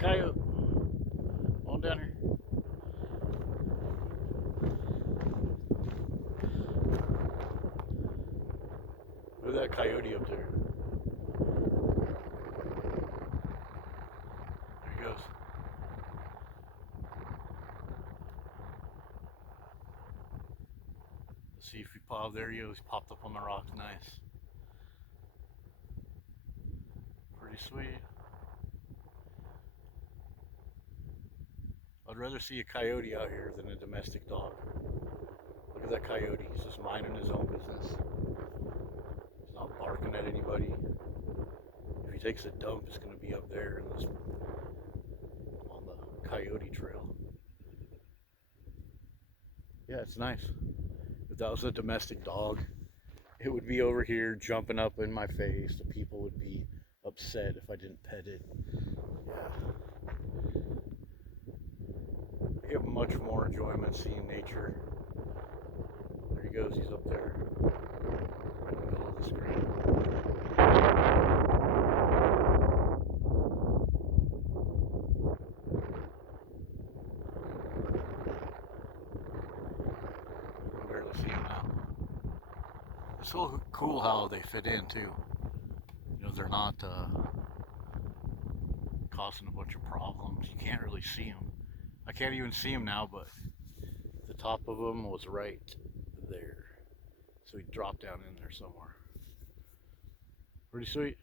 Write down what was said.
Hey, Coyote, on down here. Look at that coyote up there. There he goes. Let's see if he popped. There he is. He popped up on the rocks. Nice. Pretty sweet. I'd rather see a coyote out here than a domestic dog. Look at that coyote. He's just minding his own business. He's not barking at anybody. If he takes a dump, it's going to be up there in this, on the coyote trail. Yeah, it's nice. If that was a domestic dog, it would be over here jumping up in my face. The people would be upset if I didn't pet it. Yeah. I get much more enjoyment seeing nature. There he goes. He's up there in the middle of the screen. I can barely see him now. It's so cool how they fit in too. You know, they're not causing a bunch of problems. You can't really see them. I can't even see him now, but the top of him was right there. So he dropped down in there somewhere. Pretty sweet.